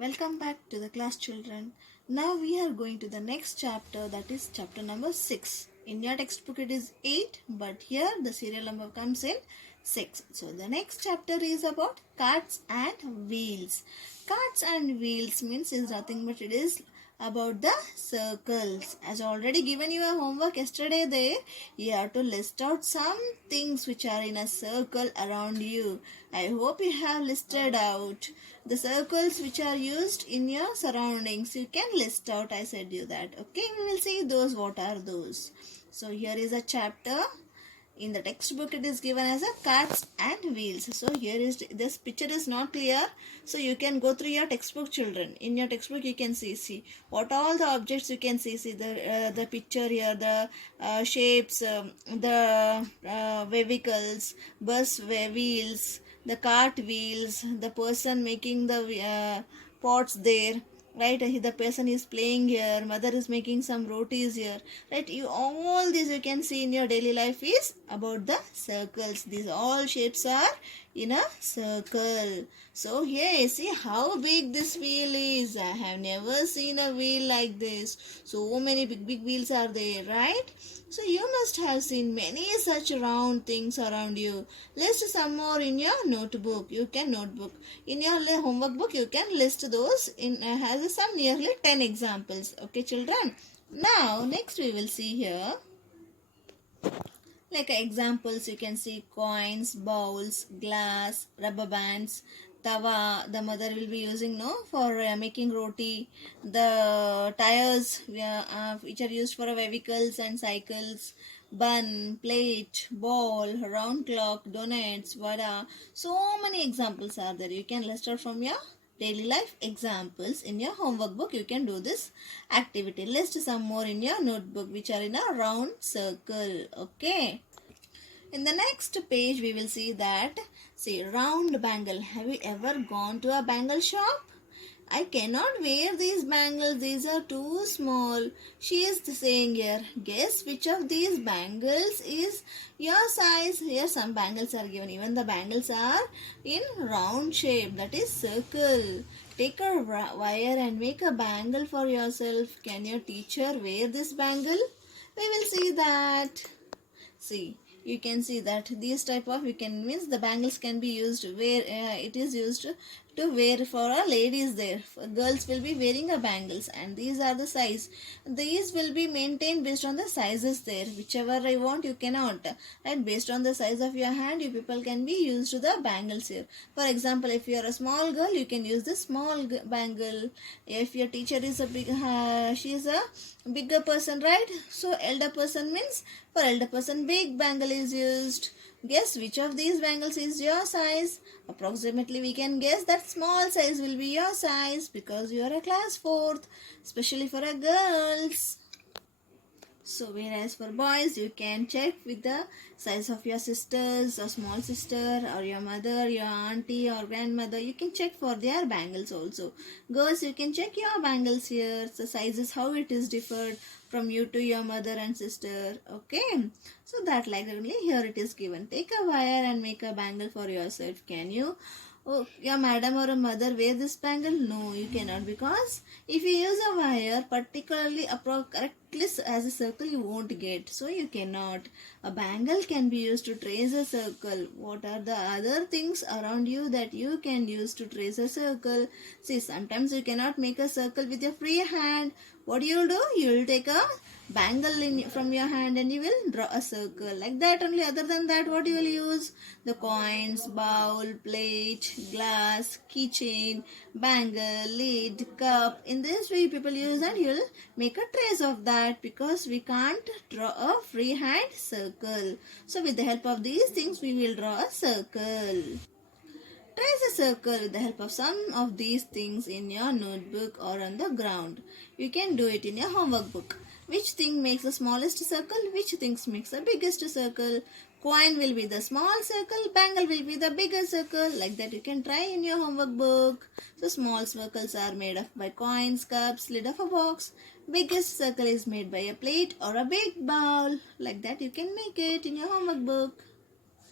Welcome back to the class, children. Now we are going to the next chapter, that is chapter number 6. In your textbook it is 8, but here the serial number comes in 6. So the next chapter is about carts and wheels. Carts and wheels means is nothing but it is about the circles. As already given you a homework yesterday there, you have to list out some things which are in a circle around you. I hope you have listed out the circles which are used in your surroundings. You can list out, I said you that. Okay, we will see those, what are those. So here is a chapter. In the textbook it is given as a carts and wheels. So here is, this picture is not clear, so you can go through your textbook, children. In your textbook you can see what all the objects you can see the picture here, the shapes, the vehicles, bus wheels, the cart wheels, the person making the pots there, right? The person is playing here, mother is making some rotis here, right? You all this you can see in your daily life is about the circles. These all shapes are in a circle. So here you see how big this wheel is. I have never seen a wheel like this. So many big wheels are there, right? So you must have seen many such round things around you. List some more in your notebook. You can notebook. In your homework book, you can list those in has some nearly 10 examples. Okay, children. Now, next we will see here like examples. You can see coins, bowls, glass, rubber bands, tawa. The mother will be using no for making roti. The tires which are used for vehicles and cycles. Bun, plate, ball, round clock, donuts, vada. So many examples are there. You can list out from your daily life examples. In your homework book you can do this activity. List some more in your notebook which are in a round circle. Okay, in the next page we will see that, see, round bangle. Have you ever gone to a bangle shop? I cannot wear these bangles, these are too small. She is saying here, guess which of these bangles is your size. Here some bangles are given, even the bangles are in round shape, that is circle. Take a wire and make a bangle for yourself. Can your teacher wear this bangle? We will see that. See, you can see that these type of, you can means the bangles can be used where it is used to wear for a ladies there. Girls will be wearing a bangles, and these are the size. These will be maintained based on the sizes there. Whichever I want you cannot, right? Based on the size of your hand, you people can be used to the bangles here. For example, if you are a small girl, you can use the small bangle. If your teacher is a big she is a bigger person, right? So elder person means, for elder person big bangle is used. Guess which of these bangles is your size. Approximately we can guess that small size will be your size because you are a class 4th, especially for a girls. So whereas for boys, you can check with the size of your sisters or small sister or your mother, your auntie or grandmother. You can check for their bangles also. Girls, you can check your bangles here. The sizes, how it is differed from you to your mother and sister. Okay. So that like only here it is given. Take a wire and make a bangle for yourself. Can you? Oh, your madam or a mother wear this bangle? No, you cannot, because if you use a wire, particularly correctly as a circle, you won't get. So you cannot. A bangle can be used to trace a circle. What are the other things around you that you can use to trace a circle? See, sometimes you cannot make a circle with your free hand. What do? You will take a bangle from your hand and you will draw a circle like that only. Other than that, what you will use? The coins, bowl, plate, glass, keychain, bangle, lid, cup. In this way people use, and you will make a trace of that, because we can't draw a freehand circle. So with the help of these things we will draw a circle. Trace a circle with the help of some of these things in your notebook or on the ground. You can do it in your homework book. Which thing makes the smallest circle? Which things makes the biggest circle? Coin will be the small circle, bangle will be the bigger circle. Like that you can try in your homework book. So small circles are made of by coins, cups, lid of a box. Biggest circle is made by a plate or a big bowl. Like that you can make it in your homework book.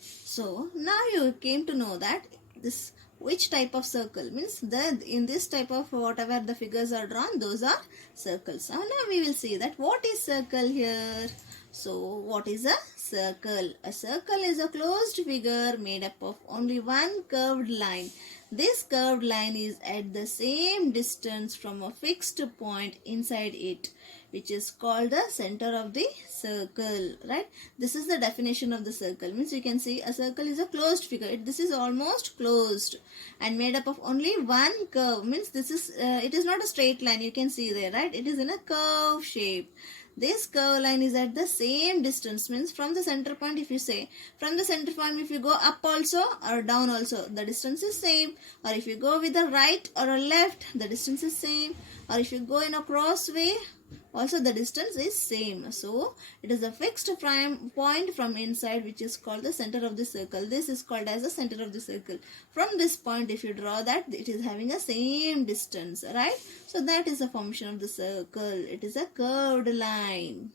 So now you came to know that this Which type of circle? Means in this type of whatever the figures are drawn, those are circles. Now we will see that what is circle here. So what is a circle? A circle is a closed figure made up of only one curved line. This curved line is at the same distance from a fixed point inside it, which is called the center of the circle, right? This is the definition of the circle. Means you can see a circle is a closed figure. This is almost closed and made up of only one curve. Means this is it is not a straight line. You can see there, right? It is in a curve shape. This curve line is at the same distance. Means from the center point, if you say from the center point, if you go up also or down also, the distance is same. Or if you go with the right or a left, the distance is same. Or if you go in a cross way, also the distance is same. So it is a fixed prime point from inside, which is called the center of the circle. This is called as the center of the circle. From this point, if you draw that, it is having a same distance, right? So that is the function of the circle. It is a curved line.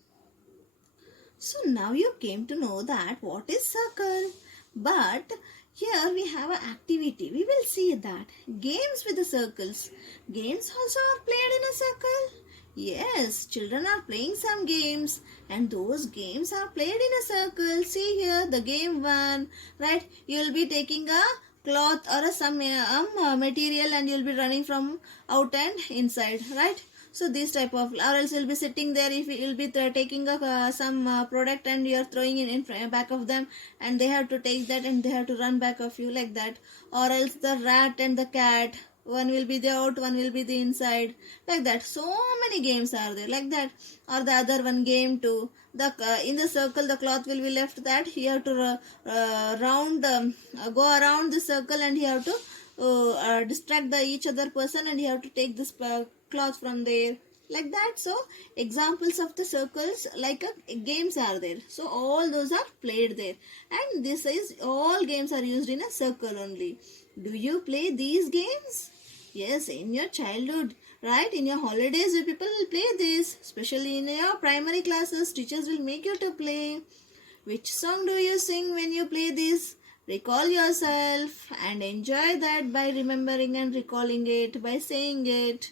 So now you came to know that what is circle. But here we have an activity. We will see that games with the circles. Games also are played in a circle. Yes, children are playing some games and those games are played in a circle. See here the game 1, right? You will be taking a cloth or some material and you will be running from out and inside, right? So this type of, or else you'll be sitting there, if you'll be taking some product and you're throwing it in back of them and they have to take that and they have to run back of you like that. Or else the rat and the cat, one will be the out, one will be the inside, like that. So many games are there like that. Or the other one game 2, the in the circle the cloth will be left, that you have to go around the circle and you have to distract the each other person and you have to take this cloth from there, like that. So examples of the circles like games are there. So all those are played there, and this is all games are used in a circle only. Do you play these games? Yes, in your childhood, right? In your holidays, you people will play this. Especially in your primary classes, teachers will make you to play. Which song do you sing when you play this? Recall yourself and enjoy that by remembering and recalling it, by saying it.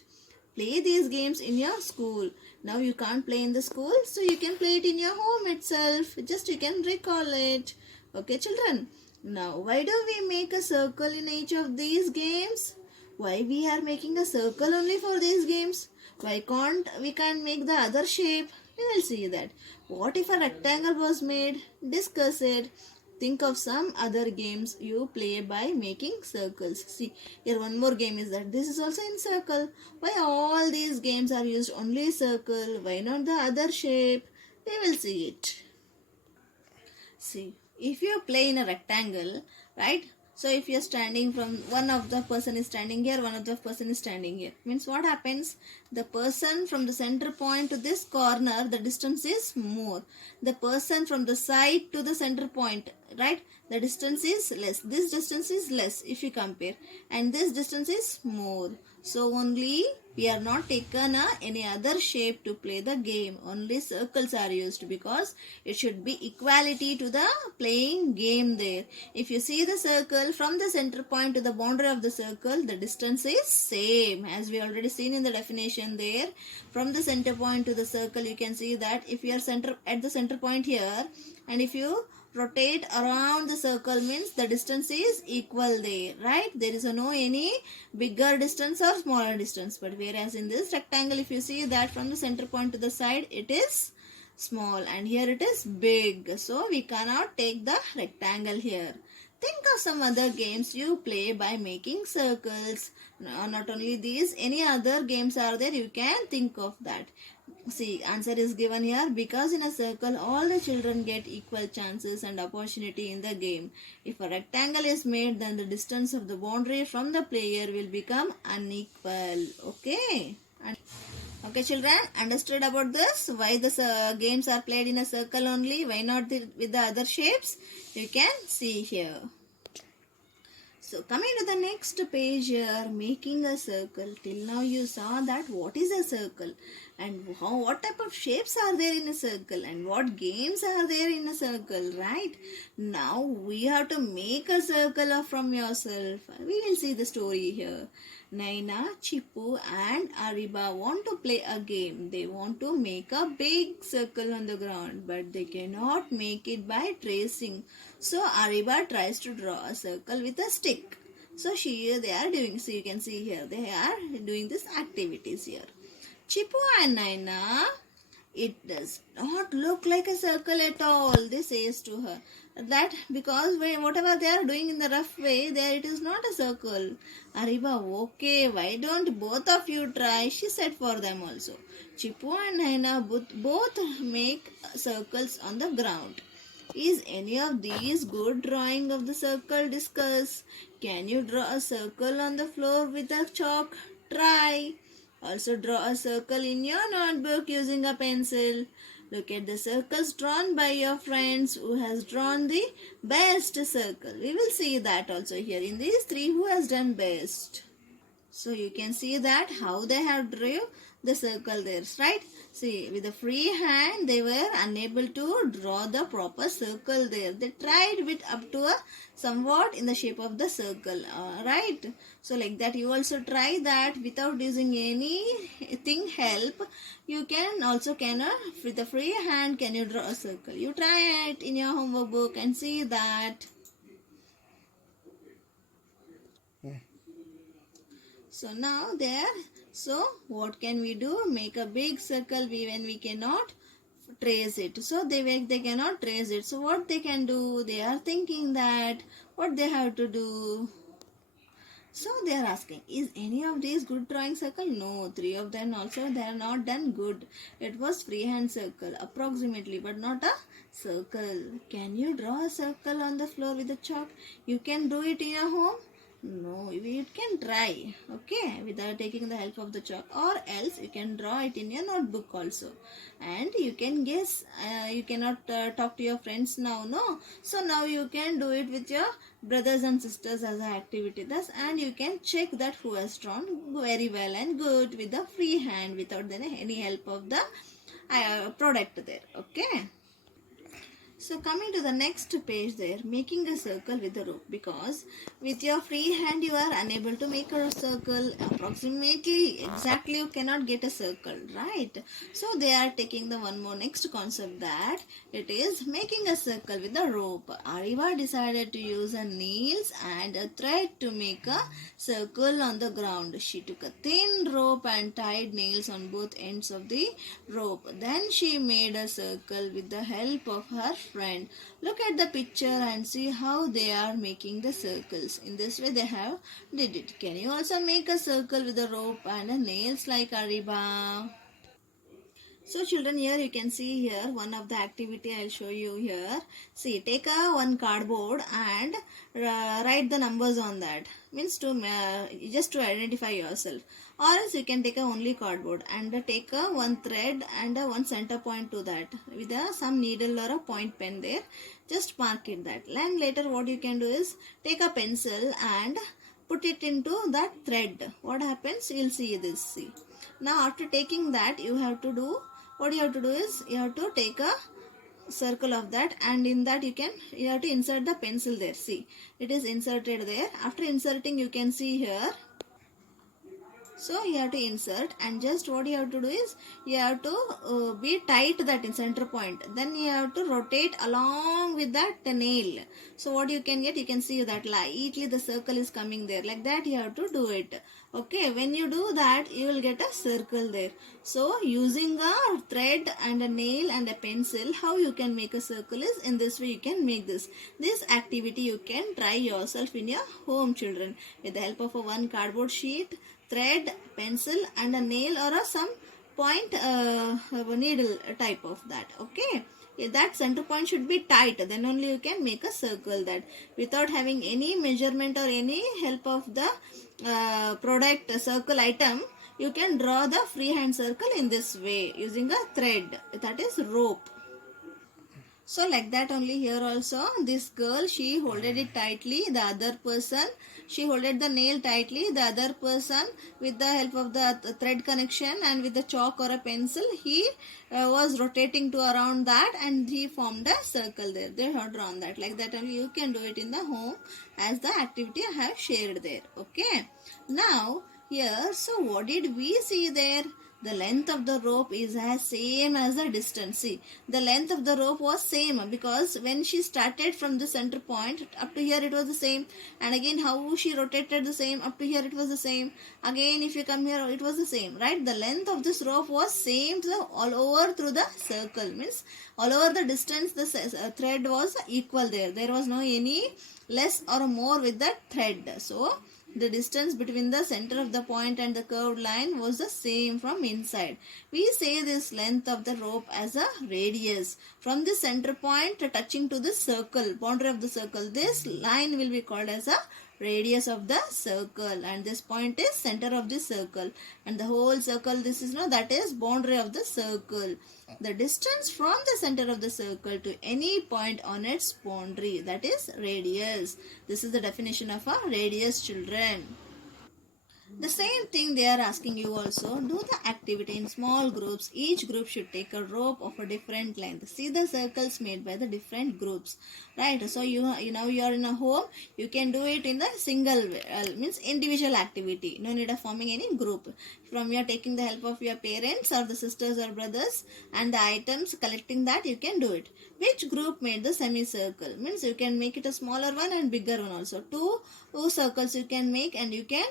Play these games in your school. Now you can't play in the school, so you can play it in your home itself. Just you can recall it. Okay, children. Now, why do we make a circle in each of these games? Why we are making a circle only for these games? Why can't we make the other shape? We will see that. What if a rectangle was made? Discuss it. Think of some other games you play by making circles. See, here one more game is that this is also in circle. Why all these games are used only circle? Why not the other shape? We will see it. See, if you play in a rectangle, right? So if you're standing from, one of the person is standing here, one of the person is standing here. Means what happens? The person from the center point to this corner, the distance is more. The person from the side to the center point, right? The distance is less. This distance is less if you compare. And this distance is more. So only we are not taken any other shape to play the game. Only circles are used because it should be equality to the playing game there. If you see the circle from the center point to the boundary of the circle, the distance is same, as we already seen in the definition there. From the center point to the circle, you can see that if you are at the center point here, and if you rotate around the circle, means the distance is equal there, right? There is no any bigger distance or smaller distance. But whereas in this rectangle, if you see that from the center point to the side, it is small and here it is big. So we cannot take the rectangle here. Think of some other games you play by making circles. Not only these, any other games are there, you can think of that. See, answer is given here. Because in a circle, all the children get equal chances and opportunity in the game. If a rectangle is made, then the distance of the boundary from the player will become unequal. Okay? Okay, children, understood about this? Why the games are played in a circle only? Why not with the other shapes? You can see here. So coming to the next page here, making a circle. Till now you saw that what is a circle and what type of shapes are there in a circle and what games are there in a circle, right? Now we have to make a circle from yourself. We will see the story here. Naina, Chipu and Ariba want to play a game. They want to make a big circle on the ground, but they cannot make it by tracing. So Ariba tries to draw a circle with a stick. So they are doing, so you can see here, they are doing these activities here. Chipu and Naina, it does not look like a circle at all, they says to her. That because whatever they are doing in the rough way, there it is not a circle. Ariba, okay, why don't both of you try? She said for them also. Chipu and Naina both make circles on the ground. Is any of these good drawing of the circle? Discuss. Can you draw a circle on the floor with a chalk? Try. Also draw a circle in your notebook using a pencil. Look at the circles drawn by your friends who has drawn the best circle. We will see that also here in these three who has done best. So you can see that how they have drew the circle there, right? See, with a free hand they were unable to draw the proper circle there. They tried with up to a somewhat in the shape of the circle, right? So like that you also try that without using anything help. You can also with a free hand can you draw a circle. You try it in your homework book and see that. So now there, so what can we do? Make a big circle when we cannot trace it. So they cannot trace it. So what they can do? They are thinking that what they have to do. So they are asking, is any of these good drawing circle? No, three of them also they are not done good. It was freehand circle approximately, but not a circle. Can you draw a circle on the floor with a chalk? You can do it in your home. No, you can try, okay, without taking the help of the chalk, or else you can draw it in your notebook also. And you can guess, you cannot talk to your friends now, no? So now you can do it with your brothers and sisters as an activity thus, and you can check that who has drawn very well and good with the free hand without any help of the product there, okay. So coming to the next page there, making a circle with a rope, because with your free hand you are unable to make a circle approximately exactly, you cannot get a circle, right? So they are taking the one more next concept, that it is making a circle with a rope. Ariva decided to use a nails and a thread to make a circle on the ground. She took a thin rope and tied nails on both ends of the rope. Then she made a circle with the help of her friend. Look at the picture and see how they are making the circles. In this way they have did it. Can you also make a circle with a rope and a nails like Ariba? So children, here you can see here one of the activity I'll show you here. See, take a one cardboard and write the numbers on that. Means to just to identify yourself. Or else you can take a only cardboard and take a one thread and a one center point to that with some needle or a point pen there. Just mark it that. And later what you can do is take a pencil and put it into that thread. What happens? You'll see this. See. Now after taking that, you have to do, what you have to do is you have to take a circle of that, and in that you have to insert the pencil there. See, it is inserted there. After inserting, you can see here. So you have to insert, and just what you have to do is you have to be tight that in center point. Then you have to rotate along with that nail. So what you can get, you can see that lightly the circle is coming there. Like that you have to do it. Okay, when you do that, you will get a circle there. So using a thread and a nail and a pencil, how you can make a circle is in this way you can make this. This activity you can try yourself in your home, children, with the help of a one cardboard sheet, thread, pencil and a nail or some point needle type of that, okay. That center point should be tight, then only you can make a circle that without having any measurement or any help of the product circle item. You can draw the freehand circle in this way using a thread, that is rope. So like that only here also, this girl, she holded it tightly, the other person, she holded the nail tightly, the other person with the help of the thread connection and with the chalk or a pencil, he was rotating to around that and he formed a circle there. They have drawn that. Like that only you can do it in the home as the activity I have shared there. Okay. Now here, so what did we see there? The length of the rope is as same as the distance. See, the length of the rope was same because when she started from the center point up to here it was the same, and again how she rotated the same up to here it was the same, again if you come here it was the same, right? The length of this rope was same, so all over through the circle, means all over the distance the thread was equal there was no any less or more with the thread. So the distance between the center of the point and the curved line was the same from inside. We say this length of the rope as a radius. From the center point touching to the circle, boundary of the circle, this line will be called as a radius of the circle, and this point is center of the circle, and the whole circle, this is no, that is boundary of the circle. The distance from the center of the circle to any point on its boundary, that is radius. This is the definition of a radius, children. The same thing they are asking you also. Do the activity in small groups. Each group should take a rope of a different length. See the circles made by the different groups. Right. So you now you are in a home. You can do it in the single means individual activity. No need of forming any group. From your taking the help of your parents or the sisters or brothers and the items collecting that you can do it. Which group made the semicircle? Means you can make it a smaller one and bigger one also. Two circles you can make and you can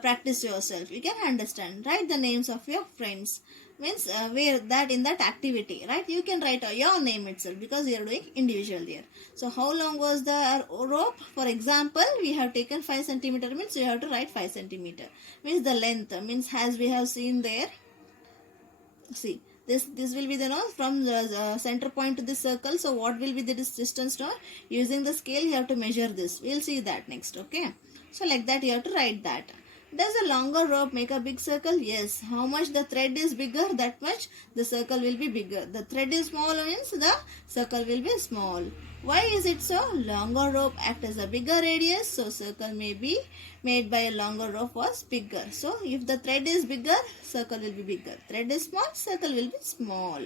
practice yourself. You can understand. Write the names of your friends. Means where that in that activity, right? You can write your name itself because you are doing individual there. So how long was the rope? For example, we have taken 5 centimeter, means you have to write 5 centimeter. Means the length, means as we have seen there. See, this will be the from the center point to the circle. So what will be the distance now? Using the scale you have to measure this. We'll see that next. Okay. So like that you have to write that. Does a longer rope make a big circle? Yes. How much the thread is bigger, that much the circle will be bigger. The thread is small, means the circle will be small. Why is it so? Longer rope act as a bigger radius, so circle may be made by a longer rope was bigger. So if the thread is bigger, circle will be bigger. Thread is small, circle will be small.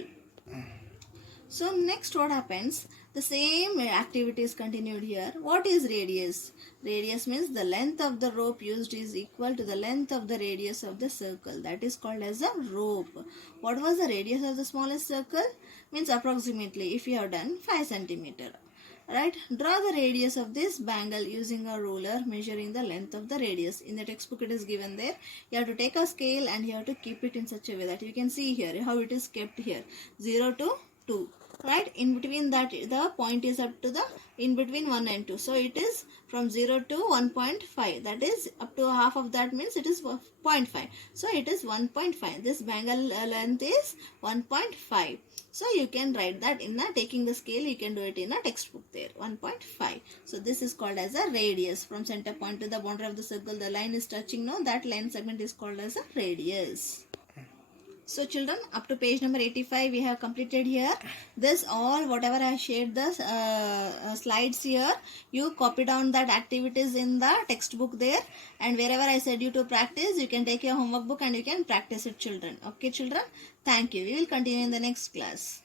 So next what happens? The same activity is continued here. What is radius? Radius means the length of the rope used is equal to the length of the radius of the circle. That is called as a rope. What was the radius of the smallest circle? Means approximately if you have done 5 centimeter. Right? Draw the radius of this bangle using a ruler measuring the length of the radius. In the textbook it is given there. You have to take a scale and you have to keep it in such a way that you can see here how it is kept here. 0 to 2. Right, in between that the point is up to the in between 1 and 2, so it is from 0 to 1.5, that is up to half of that means it is 0.5, so it is 1.5. This bangle length is 1.5, so you can write that in a taking the scale. You can do it in a textbook there, 1.5. So this is called as a radius. From center point to the boundary of the circle the line is touching, no, that line segment is called as a radius. So children, up to page number 85 we have completed here. This all whatever I shared the slides here, you copy down that activities in the textbook there, and wherever I said you to practice, you can take your homework book and you can practice it, children. Okay children, thank you. We will continue in the next class.